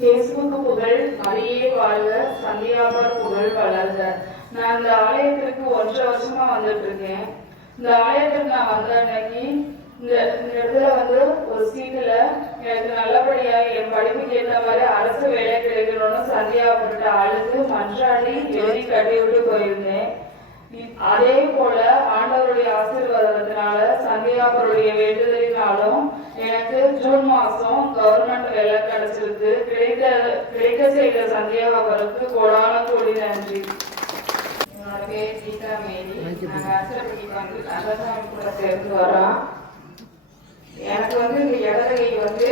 இயேசுக்கு புகழ் மரியே வாழ்க சந்தியாபர் புகழ் வளர்க. நான் இந்த ஆலயத்திற்கு ஒன்றரை வருஷமா வந்துட்டு இருக்கேன் இந்த ஆலயத்துக்கு நான் வந்த அன்னைக்கு இந்த இந்த இடத்துல வந்து ஒரு சீட்டுல எனக்கு நல்லபடியா என் படிப்புக்கு ஏற்ற மாதிரி அரசு வேலை கிடைக்கணும்னு சந்தியாபுரட்ட ஆளுக்கு மன்றாடி எழுதி கட்டி விட்டு போயிருந்தேன். அதே போல ஆண்டவருடைய ஆசீர்வாதத்தினால சந்தியாபருடைய வேண்டுதலினாலும் எனக்கு ஜூன் மாசம் கவர்மெண்ட் வேலை கிடைச்சிருக்கு. கிடைக்க கிடைக்க செய்த சந்தியாபருக்கு கோடான கோடி நன்றி. என்னோட பேர் கீதா மேரி நாங்கள் அரசப்பட்டிக்கு வந்து கந்தசாமி கூட சேர்ந்து வரோம். எனக்கு வந்து இந்த இடதுகை வந்து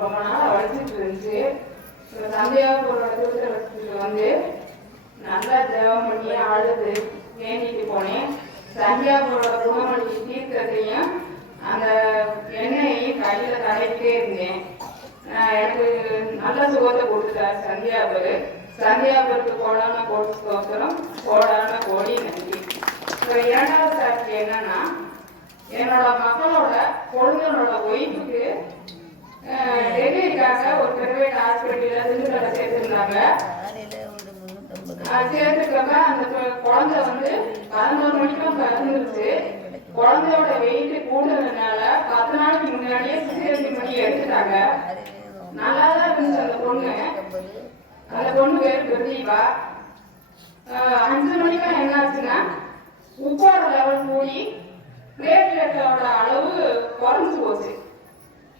ரொம்ப நாள் வலிச்சிட்டு இருந்துச்சு இந்த சந்தியாபுரோட திருத்தலத்துக்கு வந்து நல்லா ஜெபம் பண்ணி அழுது வேண்டிட்டு போனேன். சந்தியாபுரோட குணமணி தீர்க்கத்தையும் அந்த எண்ணெய் கையில தடைக்கிட்டே இருந்தேன். எனக்கு நல்ல சுகத்தை கொடுத்துட்டார் சந்தியாபர் சந்தியாபுரத்துக்கு கோடான கோடிக்கோசரம் கோடான கோடி நன்றி. இப்போ இரண்டாவது சாட்சி என்னன்னா என்னோட மகளோட கொழுந்தனோட ஒய்ஃபுக்கு டெலிவரிக்காக ஒரு பிரைவேட் ஹாஸ்பிட்டலில் திண்டுக்கல்ல சேர்த்துருந்தாங்க. ஆஹ் அந்த குழந்தை வந்து பதினோரு மணிக்கும் பிறந்துருச்சு. குழந்தையோட வெயிட் கூடுனதுனால பத்து நாளைக்கு முன்னாடியே சிசேரியன் பண்ணி எடுத்துட்டாங்க. நல்லா தான் இருந்துச்சு அந்த பொண்ணு. அந்த பொண்ணு பேர் பிரதீபா. அஞ்சு மணிக்கு என்ன ஆச்சுன்னா உப்போட லெவல் கூடி பிளேட்லெட்டோட அளவு குறைஞ்சு போச்சு.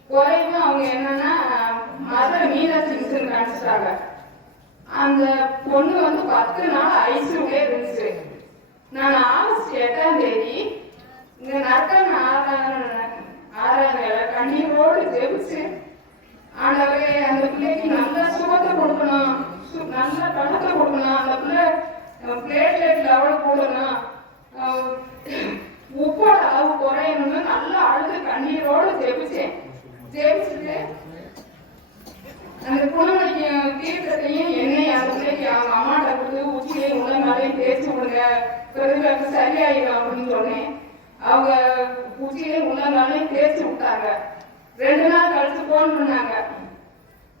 குறையும் அவங்க என்னன்னா மதர் மீனாட்சி காமிச்சிட்டாங்க அந்த பொண்ணு வந்து பத்து நாள் ஐசியூலே இருந்துச்சு. நான் ஆகஸ்ட் எட்டாம் தேதி இந்த நற்கண் ஆறாம் ஆறாம் கண்ணீரோடு ஜெபிச்சு ஆண்டவரே அந்த பிள்ளைக்கு நல்ல சுகத்தை கொடுக்கணும். சு- நல்ல பணத்தை கொடுக்கணும். அந்த பிள்ளை பிளேட்லெட் லெவல் போடணும். உப்போட அளவு குறையணும்னு நல்லா அழுது கண்ணீரோடு ஜெபிச்சேன் ஜெபிச்சுட்டு அந்த குணமணிக்கு தீர்த்தத்தையும் எண்ணெய் அந்த பிள்ளைக்கு அவங்க அம்மாட்ட கொடுத்து உச்சிலையும் உள்ளங்காலையும் தேய்ச்சி விடுங்க பிறகு சரியாயிடும் அப்படின்னு சொன்னேன். அவங்க குச்சியில உணர்ந்தாலே தேய்ச்சி விட்டாங்க. ரெண்டு நாள் கழிச்சு போன் பண்ணாங்க.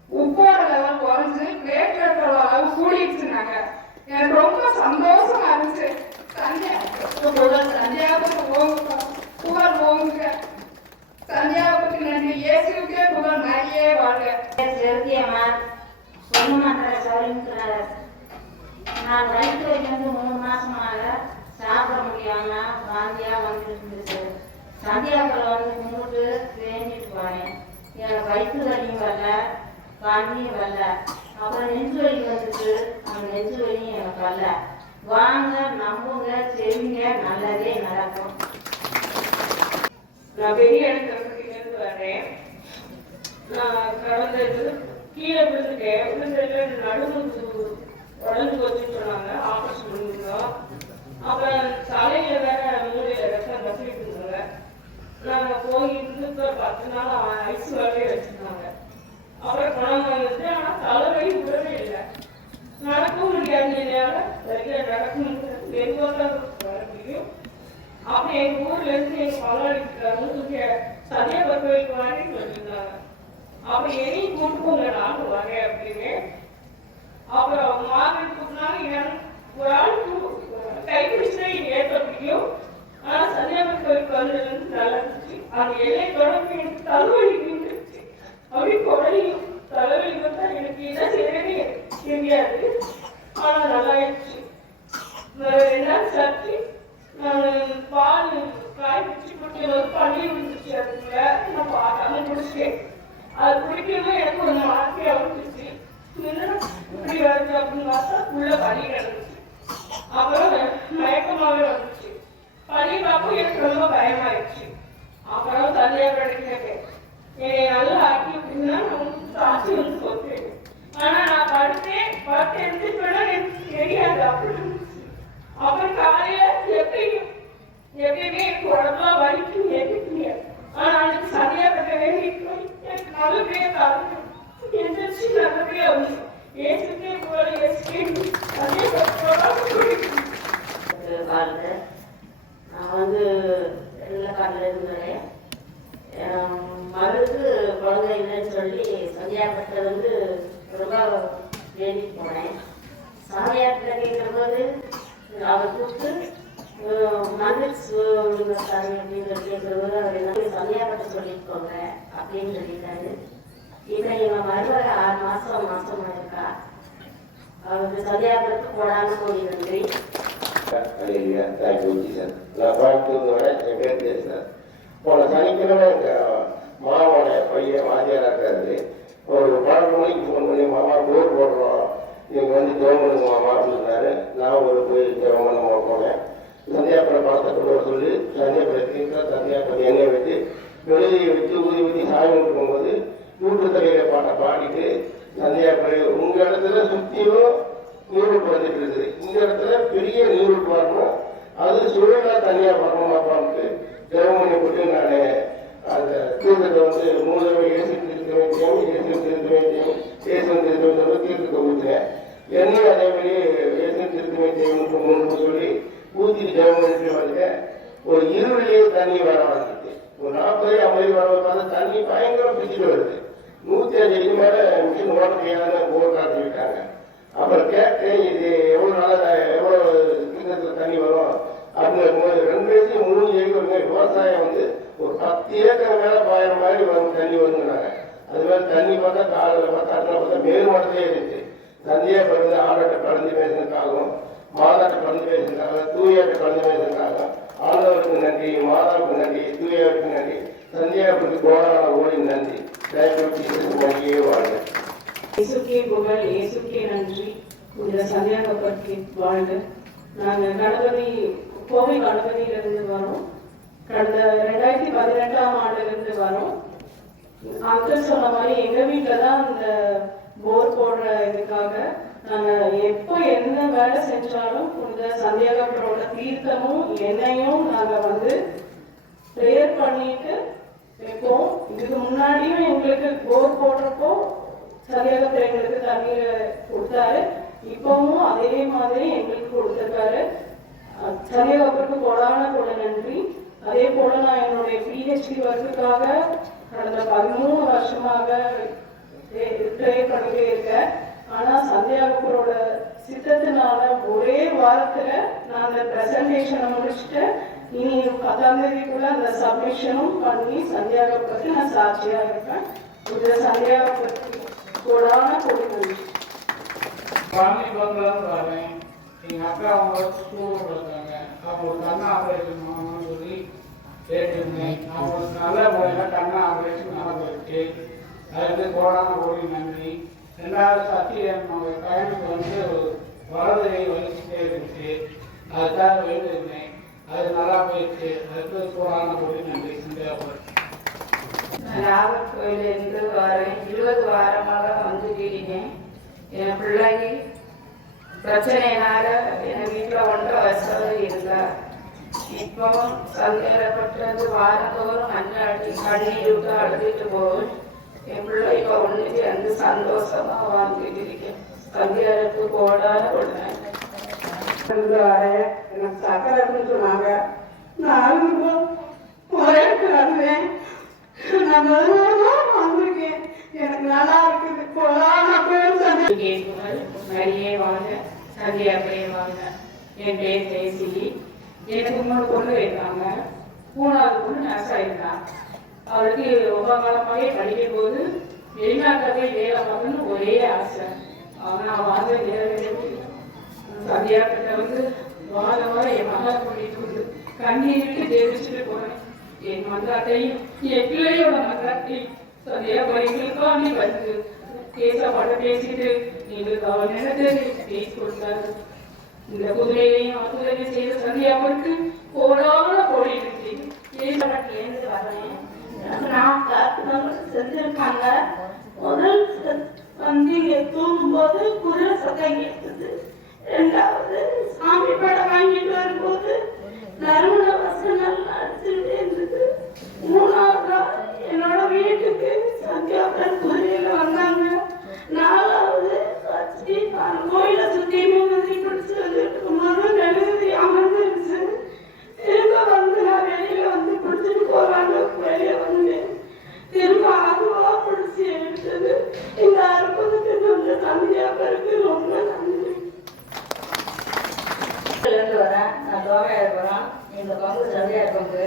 உப்போட லெவல் குறைஞ்சு பிளேட்லெட்டோட அளவு கூடிடுச்சுனாங்க எனக்கு ரொம்ப சந்தோஷம் இருந்துச்சு சந்தியா புகழ் சந்தியாவுக்கு போங்க புகழ் போங்க சந்தியாவுக்கு நன்றி இயேசுக்கே புகழ் நிறைய வாழ்க செலுத்தியம்மா பொண்ணு மாத்திரை சொல்லிட்டு நான் வயிற்று வந்து மூணு மாசமாக சாப்பிட முடியாம வாந்தியா வந்துட்டு இருந்துச்சு சந்தியாபுரம் வந்து கும்பிட்டு வேண்டிட்டு போனேன் எனக்கு வயிற்று வலியும் வரல வாந்தியும் வரல அப்புறம் நெஞ்சு வலி வந்துச்சு அந்த நெஞ்சு வலியும் எனக்கு வரல வாங்க நம்புங்க செய்யுங்க நல்லதே நடக்கும் நான் பெரிய இடத்துல வரேன் நான் கடந்த இது கீழே விழுந்துட்டேன். விழுந்ததுல நடுமுது உடஞ்சு போச்சுன்னு சொன்னாங்க ஆபரேஷன் பண்ணிருந்தோம் அப்புறம் தலையில வேற மூலையில ரத்தம் கசிட்டு இருந்தாங்க. நாங்கள் போய் இருந்து பத்து நாள் ஐஸ் வரவே வச்சிருந்தாங்க. அப்புறம் குணம் வந்துட்டு ஆனால் தலைவலி விடவே இல்லை. நடக்கவும் முடியாது. என்னால சரியா நடக்க முடியாது மெதுவாக அப்புறம் எங்க ஊர்ல இருந்து எங்க பங்காளிக்காரங்க சதியா கோயிலுக்கு வாங்கி சொல்லியிருந்தாங்க அப்ப என்னையும் கூட்டு போங்க நானும் வரேன் அப்படின்னு அப்புறம் மாதிரி கூப்பிட்டாங்க ஒரு ஆள் கை பிடிச்சா ஏற்ற முடியும் ஆனா சன்னியாபுரம் கோயிலுக்கு வந்ததுல இருந்து நல்லா இருந்துச்சு அந்த எல்லை தொடர்பு எனக்கு தலைவலி நின்றுச்சு அப்படி குறையும் தலைவலி வந்தா எனக்கு என்ன செய்யறேன்னு தெரியாது ஆனா நல்லா ஆயிடுச்சு ரெண்டாவது சாப்பிட்டு பால் காய் பிடிச்சி குடிக்கிற ஒரு விழுந்துச்சு அதுக்குள்ள நான் பார்க்காம குடிச்சேன் அது குடிக்கவும் எனக்கு ஒரு மாதிரியா வந்துச்சு என்னடா இப்படி வருது அப்படின்னு பார்த்தா உள்ள பனி கிடந்துச்சு அப்புறம் மயக்கமாவே வந்துச்சு பனி பார்க்கும் எனக்கு ரொம்ப பயமாயிடுச்சு அப்புறம் தனியா கிடைக்கிறேன் என்னை நல்லா ஆக்கி அப்படின்னா நான் சாட்சி வந்து சொல்றேன் ஆனா நான் படுத்தேன் படுத்து எழுந்திரிச்சோன்னா எனக்கு தெரியாது அப்படி இருந்துச்சு. அப்புறம் காலையில எப்பயும் எப்பயுமே எனக்கு உடம்புலாம் வலிக்கும் எதுக்குங்க ஆனா அன்னைக்கு சரியா கட்ட வேண்டி எனக்கு எந்திரிச்சு ஏசுக்கே போல ஏசுக்கே. அதே நான் வந்து வெள்ளக்காட்டில் இருந்தேன் மகளுக்கு குழந்தை இல்லைன்னு சொல்லி சந்தியாபுரத்தில் வந்து ரொம்ப வேண்டி போனேன். சாமியார்கிட்ட அவர் கூப்பிட்டு மந்திரி சாமி அப்படின்னு கேட்கும்போது அவர் என்ன சாமியார்கிட்ட சொல்லிட்டு போங்க அப்படின்னு சொல்லிட்டாரு இப்போ எங்கள் மருமக ஆறு மாதம் மாசமா இருக்கா அவருக்கு சந்தியாபுரத்துக்கு போடாமல் போய் நன்றி அலையா என் பேர் பேசுகிறேன் போன சனிக்கிழமை எங்கள் பையன் வாத்தியாரா இருக்காரு ஒரு பன்னெண்டு மணிக்கு ஃபோன் பண்ணி மாமா போர் போடுறோம் நீங்கள் வந்து ஜெபம் மாமா அப்படின்னாரு நான் ஒரு போய் ஜெபம் போனேன் சந்தியாபுரம் படத்தை கொண்டு வர சொல்லி சந்தியாபுரம் தீர்த்தம் சந்தியாபுரம் எண்ணெய் வச்சு வெளியே வச்சு ஊதி ஊதி சாமி கும்பிட்டு போகும்போது நூற்று தலையில பாட்டை பாடிட்டு சந்தியாபுரம் உங்கள் இடத்துல சுற்றியும் நூறு குறைஞ்சிட்டு இருக்குது. இந்த இடத்துல பெரிய நூறு வரணும் அது சுழலா தனியா வரணும் அப்பாவுக்கு ஜெபம் பண்ணி போட்டு நான் அந்த தீர்த்தத்தை வந்து மூலவை இயேசு திருத்த வைத்தியம் இயேசு திருத்த வைத்தியம் இயேசு திருத்த வைத்தியம் தீர்த்தத்தை ஊற்றுறேன் என்னையும் அதே மாதிரி இயேசு திருத்த வைத்தியம் மூணு சொல்லி ஊற்றிட்டு ஜெபம் பண்ணிட்டு வந்துட்டேன் ஒரு இருளிலேயே தண்ணி வர ஆரம்பிச்சு ஒரு நாற்பது ஐம்பது வர பார்த்தா தண்ணி பயங்கரம் பிடிச்சிட்டு வருது நூற்றி அஞ்சு அடி மேலே மிஷின் ஓட முடியாத போர் காத்து விட்டாங்க அப்புறம் கேட்டேன் இது எவ்வளோ நாள் எவ்வளோ சீக்கிரத்தில் தண்ணி வரும் அப்படின்னு இருக்கும்போது ரெண்டு வயசு மூணு ஏக்கர் விவசாயம் வந்து ஒரு பத்து ஏக்கர் மேலே பாயிற மாதிரி வரும் தண்ணி வருங்கிறாங்க அது மாதிரி தண்ணி பார்த்தா காலையில் பார்த்தா அடுத்த பார்த்தா மேல்மட்டத்திலே இருந்துச்சு சந்தியா பிறந்து ஆண்டாட்ட கலந்து பேசினதுக்காகவும் மாதாட்ட கலந்து பேசினதுக்காக தூயாட்ட கலந்து பேசினதுக்காக ஆண்டவருக்கு நன்றி மாதாவுக்கு நன்றி தூயாவுக்கு நன்றி சந்தியாவுக்கு கோடான ஓடி நன்றி. தேங்க்யூ வழியே வாழ்க. இயேசுக்கே புகழ் இயேசுக்கே நன்றி. இந்த சந்தியாகப்பட்டி வாழ்க. நாங்க கணபதி கோவை கணபதியில இருந்து வரோம். கடந்த ரெண்டாயிரத்தி பதினெட்டாம் ஆண்டுல இருந்து வரோம். அங்கிள் சொன்ன மாதிரி எங்க வீட்டுல தான் இந்த போர் போடுற இதுக்காக நாங்கள் எப்போ என்ன வேலை செஞ்சாலும் இந்த சந்தியாகப்பரோட தீர்த்தமும் என்னையும் நாங்கள் வந்து ப்ரேயர் பண்ணிட்டு வைப்போம். இதுக்கு முன்னாடியும் எங்களுக்கு போர் போடுறப்போ சரியாக எங்களுக்கு தண்ணீர் கொடுத்தாரு. இப்பவும் அதே மாதிரி எங்களுக்கு கொடுத்துருக்காரு. அஹ் கொடான கூட நன்றி. அதே போல நான் என்னுடைய பிஹெச்டி ஒர்க்குக்காக கடந்த பதிமூணு வருஷமாக ப்ரே பண்ணிட்டே இருக்கேன். ஆனால் சந்தியாகப்பரோட சித்தத்தினால ஒரே வாரத்தில் நான் அந்த பிரசன்டேஷனை முடிச்சுட்டு இனி பத்தாம் தேதிக்குள்ள அந்த சப்மிஷனும் பண்ணி சந்தியாவை பற்றி நான் சாட்சியாக இருப்பேன். இந்த சந்தியாகப்பருக்கு கொடான கொடி நன்றி. சாமி பங்களான்னு வரேன் எங்கள் அக்கா அவங்க ஸ்கூலில் இருக்காங்க அவங்களுக்கு கண்ணு ஆப்ரேஷன் பண்ணணும்னு சொல்லி கேட்டிருந்தேன். அவங்களுக்கு நல்ல முறையில் கண்ணு ஆப்ரேஷன் நடந்துருச்சு அதுக்கு கோடான கோடி நன்றி. ரெண்டாவது சத்தியன் அவங்க பையனுக்கு வந்து ஒரு வரதையை வலிச்சுட்டே இருந்துச்சு. அதுக்காக வேண்டியிருந்தேன் அது நல்லா போயிடுச்சு. அதுக்கு கோடான கோடி நன்றி. சிந்தியாபுரம் நாகர்கோயிலிருந்து வரேன். இருபது வாரமாக வந்துட்டு என் பிள்ளைங்க பிரச்சனையினால என் வீட்டில் ஒன்றரை வசதி இருந்தா இப்போ சந்தேகப்பட்டது வாரந்தோறும் மஞ்சள் அடி கண்ணீர் விட்டு அழுதுட்டு போகும் என் பிள்ளை இப்போ ஒன்று சேர்ந்து சந்தோஷமா வாழ்ந்துட்டு இருக்கேன் சந்தியாருக்கு போடாத உடனே இருந்து வரேன் எனக்கு சக்கரை சொன்னாங்க நான் அழுது ஒரே வந்திருக்கேன் எனக்கு நல்லா இருக்குது கொலான பேர் சந்தி கேட்குங்கள் அப்படியே வாங்க என் பேர் தேசி எனக்கு மூணு பொண்ணு இருக்காங்க. மூணாவது பொண்ணு நர்ஸ் ஆயிருக்கான் அவருக்கு ரொம்ப காலமாகவே படிக்கும் போது வெளிநாட்டில் வேலை பார்க்கணும்னு ஒரே ஆசை. ஆனால் அவன் வந்து நிறைவேற்றி சந்தியாக்கிட்ட வந்து வார வாரம் என் மகளை கூட்டிட்டு வந்து கண்ணீருக்கு ஜெயிச்சுட்டு போனேன் என் மந்தாட்டையும் என் பிள்ளையோட மந்தாட்டையும் சந்தியா பையங்களுக்கும் நீ வந்து பேசப்பட பேசிட்டு எங்களுக்கு அவன் நினைத்து பேசி கொடுத்தாரு இந்த குதிரையையும் குதிரையும் செய்த சந்தியாவுக்கு கோடான கோடி இருந்துச்சு ஏந்து வரேன் செஞ்சிருக்காங்க முதல் வந்து தூங்கும் தூங்கும்போது குதிரை சத்தம் கேட்டது ரெண்டாவது இந்த பங்கு சரியா பங்கு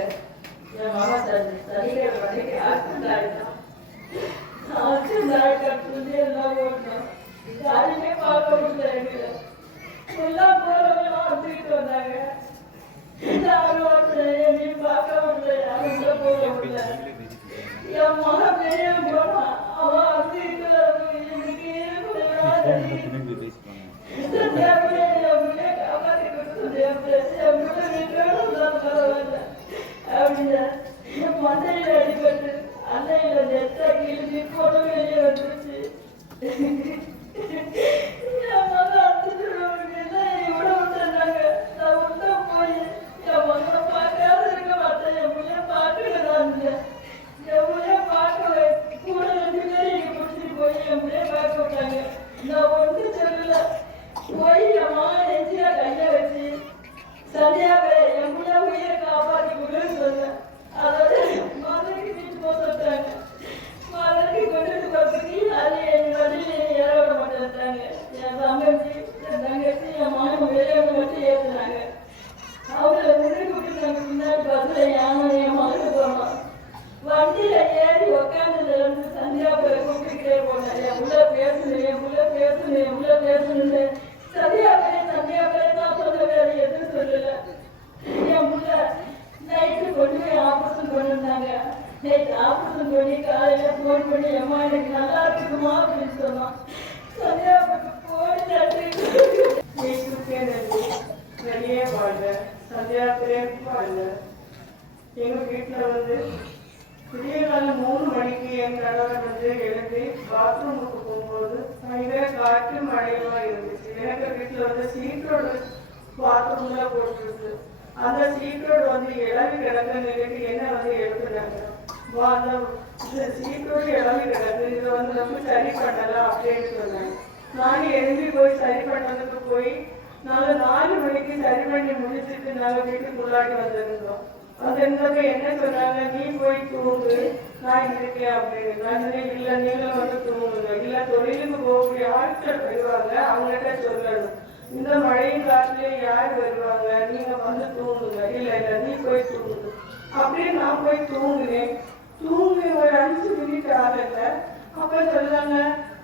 என் மாமா சரி சரிக்கிற பண்ணிக்கு ஆக்சிடென்ட் ஆயிட்டான் ஆக்சிடென்ட் ஆயிட்டான்னு சொல்லி எல்லாம் ஓட்டணும் யாருமே பார்க்க முடியல எங்களை எல்லாம் போறவங்க தூக்கிட்டு வந்தாங்க யாரும் ஓட்டல என்னையும் பார்க்க முடியல யாரும் உள்ள போக முடியல என் மகன் பெரிய போனான் அவன் வந்து இதுல இன்னைக்கு கொஞ்சம் தெரியுது நான் ஒன்றும் சொல்லல போய் என் மகன் நெஞ்சில கைய வச்சு சந்தியாவே என் புள்ள உயிரை காப்பாத்தி கொடுன்னு சொன்னேன் அதோட மதுரைக்கு வீட்டு போக சொல்லிட்டாங்க மதுரைக்கு கொண்டுட்டு போறதுக்கு அது என் வண்டியில ஏற விட மாட்டேன்ட்டாங்க என் தங்கச்சி என் தங்கச்சி என் மகன் வெளியே மட்டும் ஏத்துனாங்க அவங்கள உடனே கூப்பிட்டு பின்னாடி பஸ்ல யானை என் மகனுக்கு போனோம் வண்டியில ஏறி உக்காந்ததுல இருந்து சந்தியாவை கூப்பிட்டுக்கிட்டே போனேன் என் உள்ள பேசணும் என் உள்ள பேசணும் என் உள்ள பேசணும்னு சந்தியாவே சந்தியாவே நான் சொல்ல வேற எதுவும் சொல்லல என் உள்ள நைட்டு கொண்டு போய் ஆபரேஷன் பண்ணிருந்தாங்க நைட் ஆபரேஷன் பண்ணி காலையில போன் பண்ணி அம்மா எனக்கு நல்லா இருக்குமா? அப்படின்னு சொன்னான் சந்தியாவுக்கு போன் வெளியே வாழ்ல சந்தியாவுக்கே வாழ்ல எங்க வீட்டுல வந்து விடிய காலம் மூணு மணிக்கு என் கணவர் வந்து எழுந்து பாத்ரூமுக்கு போகும்போது பயங்கர காற்று மழையுமா இருந்துச்சு. எனக்கு வீட்டுல வந்து சீட்டோடு பாத்ரூம்ல போட்டுருக்கு. அந்த சீட்டோடு வந்து இளவி கிடக்கு நிலைக்கு என்ன வந்து எழுதுனாங்க சீக்கிரம் அந்த இந்த சீட்டோடு இதை வந்து நம்ம சரி பண்ணலாம் அப்படின்னு சொன்னேன் நானும் எழும்பி போய் சரி பண்ணதுக்கு போய் நாங்க நாலு மணிக்கு சரி பண்ணி முடிச்சிட்டு நாங்க வீட்டுக்குள்ளாடி வந்திருந்தோம் வந்திருந்தப்ப என்ன சொன்னாங்க நீ போய் தூங்கு நான் இருக்கேன் அப்படின்னு நான் சொன்னேன், இல்ல நீங்களும் வந்து தூங்குங்க இல்லை தொழிலுக்கு போகக்கூடிய ஆட்கள் வருவாங்க அவங்ககிட்ட சொல்லணும் இந்த மழையும் காற்றுலயும் யார் வருவாங்க நீங்க வந்து தூங்குங்க இல்லை இல்லை நீ போய் தூங்கு அப்படியே நான் போய் தூங்குனேன் அஞ்சு அப்ப சொன்னாங்க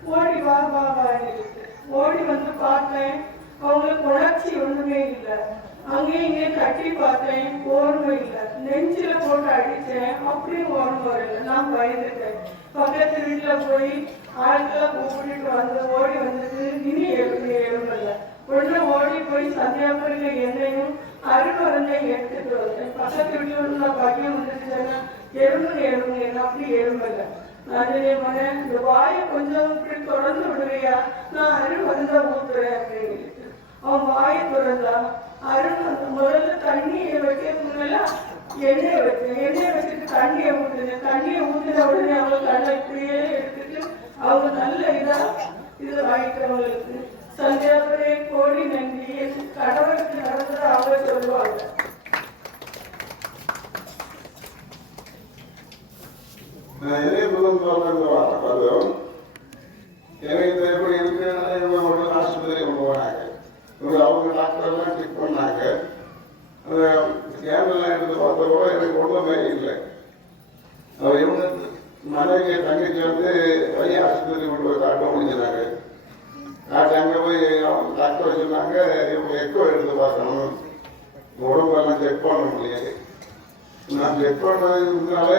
ஓடி வா வா வான்னு ஓடி வந்து பார்த்தேன் அவங்களுக்கு உணர்ச்சி ஒண்ணுமே இல்லை. அங்கேயும் இங்கேயும் தட்டி பார்த்தேன் ஓர்மை இல்லை. நெஞ்சில போட்டு அடிச்சேன் அப்படியும் ஓர்மை வரல நான் பயந்துட்டேன். பக்கத்து வீட்டுல போய் ஆட்களை கூப்பிட்டு வந்து ஓடி வந்தது இனி எழுந்து எழும்பல. உடனே ஓடி போய் சந்தியாபுரியில என்னையும் அருள் எடுத்துட்டு வந்தேன். பக்கத்து வீட்டுல உள்ள பையன் வந்துட்டு எறும்பு எறும்பு அப்படி எழும்பலை. அதுலயே மகன். இந்த வாயை கொஞ்சம் இப்படி தொடர்ந்து விடுறியா நான் அருள் வந்தா ஊத்துறேன் அப்படின்னு அவன் வாயை திறந்தா அருள் அந்த முதல்ல தண்ணியை வைக்க முன்னால எண்ணெயை வச்சேன் எண்ணெயை வச்சுட்டு தண்ணியை ஊற்றுங்க தண்ணியை ஊற்றின உடனே அவங்க கண்ணை இப்படியே எடுத்துட்டு அவங்க நல்ல இதா? இது வாங்கிக்கிறவங்களுக்கு சந்தியாபுரே கோடி நன்றி. கடவுளுக்கு நடந்ததை அவங்க சொல்லுவாங்க நான் இதே முதல் சொல்றது வந்தோம் எனக்கு இந்த எப்படி இருக்குன்னு ஒரு ஆஸ்பத்திரி கொண்டு போனாங்க ஒரு அவங்க டாக்டர்லாம் செக் பண்ணாங்க அந்த ஸ்கேன்லாம் எடுத்து பார்த்தப்போ எனக்கு ஒன்றுமே இல்லை அவர் இவங்க மனைவி தங்கச்சி வந்து பையன் ஆஸ்பத்திரி கொண்டு போய் காட்ட முடிஞ்சினாங்க காட்டி அங்கே போய் அவங்க டாக்டர் சொன்னாங்க இவங்க எக்கோ எடுத்து பார்க்கணும் உடம்பெல்லாம் செக் பண்ண முடியாது நான் செக் பண்ணதுனால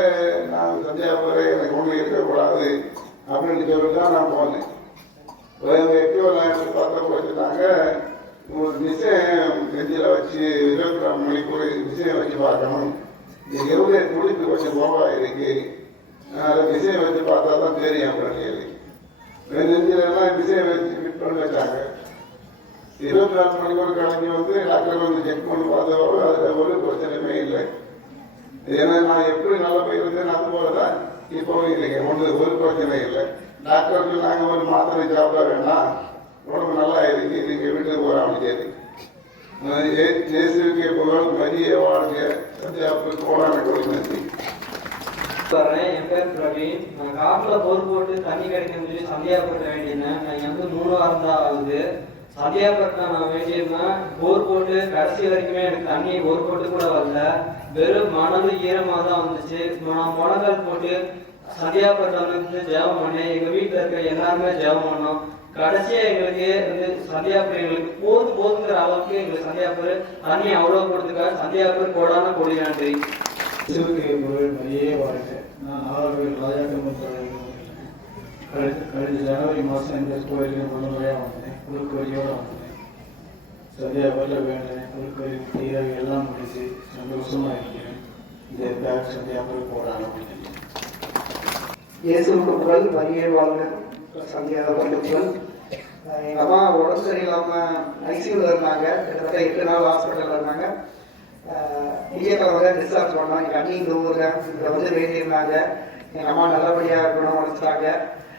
நான் சந்தியாபுரம் எனக்கு ஒன்றும் இருக்கக்கூடாது அப்படின்னு சொல்லி தான் நான் போனேன் எக்கியோலாம் எடுத்து பார்த்தா வச்சுட்டாங்க ஒரு விஷயம் நெஞ்சில் வச்சு இருபத்தி நாலு மணிக்கு ஒரு விஷயம் வச்சு பார்க்கணும். இந்த எவ்வளோ துடிப்பு கொஞ்சம் கோவா இருக்கு? அதில் விஷயம் வச்சு பார்த்தா தான் தெரியும் அப்படின்னு சொல்லி நெஞ்சில எல்லாம் விஷயம் வச்சு ஃபிட் பண்ணி வச்சாங்க. இருபத்தி நாலு மணிக்கு ஒரு கிளம்பி வந்து டாக்டர் வந்து செக் பண்ணி பார்த்தவரை அதில் ஒரு பிரச்சனையுமே இல்லை. ஏன்னா நான் எப்படி நல்ல போயிருந்தேன் அது போல தான் இப்போவும் இல்லைங்க ஒன்று ஒரு பிரச்சனை இல்லை. டாக்டருக்கு நாங்கள் ஒரு மாத்திரை சாப்பிட வேண்டாம் உடம்பு நல்லா இருக்கு நீங்கள் வீட்டுக்கு போகலாம் சரி இயேசுக்கு புகழ் மதிய வாழ்க்கை சந்தியாவுக்கு கோடான கோடி நன்றி வரேன் என் பேர் பிரவீன். நான் காட்டில் போர் போட்டு தண்ணி கிடைக்கணும்னு சொல்லி சந்தியாபுரத்தை வேண்டியிருந்தேன். நான் இங்க வந்து மூணு வாரம் தான் ஆகுது சந்தியாபுரத்தில் நான் வேண்டியிருந்தேன். போர் போட்டு கடைசி வரைக்குமே எனக்கு தண்ணி போர் போட்டு கூட வரல. வெறும் மணலும் ஈரமாக தான் வந்துச்சு. நான் முழங்கால் போட்டு சந்தியாபுரத்தில் இருந்து ஜெபம் பண்ணேன். எங்கள் வீட்டில் இருக்க எல்லாருமே ஜெபம் பண்ணோம். கடைசியாக எங்களுக்கு வந்து சந்தியாபுரம் எங்களுக்கு போதும் போதுங்கிற அளவுக்கு எங்களுக்கு சந்தியாபுரம் தண்ணி அவ்வளோ கொடுத்துருக்காரு. சந்தியாபுரம் கோடான கொடி நன்றி. சிவகங்கை கோவில் நிறைய வாழ்க. நான் நாகர்கோவில் கழித்து கழிந்த ஜனவரி மாதம் இந்த கோயிலுக்கு முதல் முறையாக வந்தேன். குழுக்கோரியோடு வந்தேன். சந்தியாபுரில் வேண்டினேன் குழுக்கோரி தீராக எல்லாம் முடிச்சு சந்தோஷமாக இருக்கிறேன். இந்த பேக் சந்தியாபுரி போடாமல் முடிஞ்சு இயேசுவுக்கு புகழ் மரியே வாழ்க. சந்தியாவுக்கு புகழ் அம்மா உடம்பு சரியில்லாமல் ஐசியூவில் இருந்தாங்க. கிட்டத்தட்ட எட்டு நாள் ஹாஸ்பிட்டலில் இருந்தாங்க. திங்கக்கிழமை டிஸ்சார்ஜ் பண்ணோம் எங்கள் அண்ணி இந்த ஊரில் இங்கே வந்து வேண்டியிருந்தாங்க. எங்கள் அம்மா நல்லபடியாக இருக்கணும் உழைச்சாங்க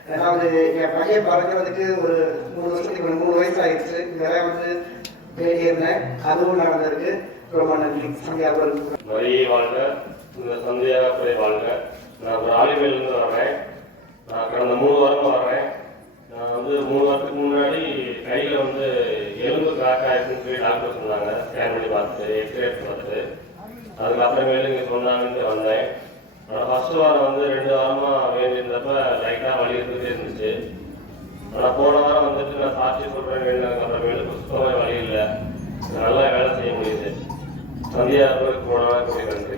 ரெண்டாவது என் பையன் பிறக்கிறதுக்கு ஒரு மூணு வருஷத்துக்கு மூணு வயசு ஆயிடுச்சு இதெல்லாம் வந்து வேண்டியிருந்தேன். அதுவும் நடந்திருக்கு. ரொம்ப நன்றி. சந்தியாவுக்கு மரியை வாழ்க. இந்த சந்தியாபுரை வாழ்க. நான் ஒரு ஆலிவேலிருந்து வரேன். நான் கடந்த மூணு வாரமாக வர்றேன். நான் வந்து மூணு வாரத்துக்கு முன்னாடி கையில் வந்து எலும்பு கிராக் ஆயிருக்குன்னு சொல்லி டாக்டர் சொன்னாங்க. ஸ்கேன் பண்ணி பார்த்துட்டு எக்ஸ்ரே பார்த்து அதுக்கப்புறமேலு இங்கே சொன்னாங்கன்னு வந்தேன். ஆனால் ஃபர்ஸ்ட் வாரம் வந்து ரெண்டு வாரமாக வேண்டியிருந்தப்ப லைட்டாக வலி இருந்துகிட்டே இருந்துச்சு. ஆனால் போன வாரம் வந்துட்டு நான் சாட்சி சொல்கிறேன் வேண்டினதுக்கப்புறமேலு சுத்தமாக வலி இல்லை. நல்லா வேலை செய்ய முடியுது. சந்தியாபுரம் போனவா நன்றி.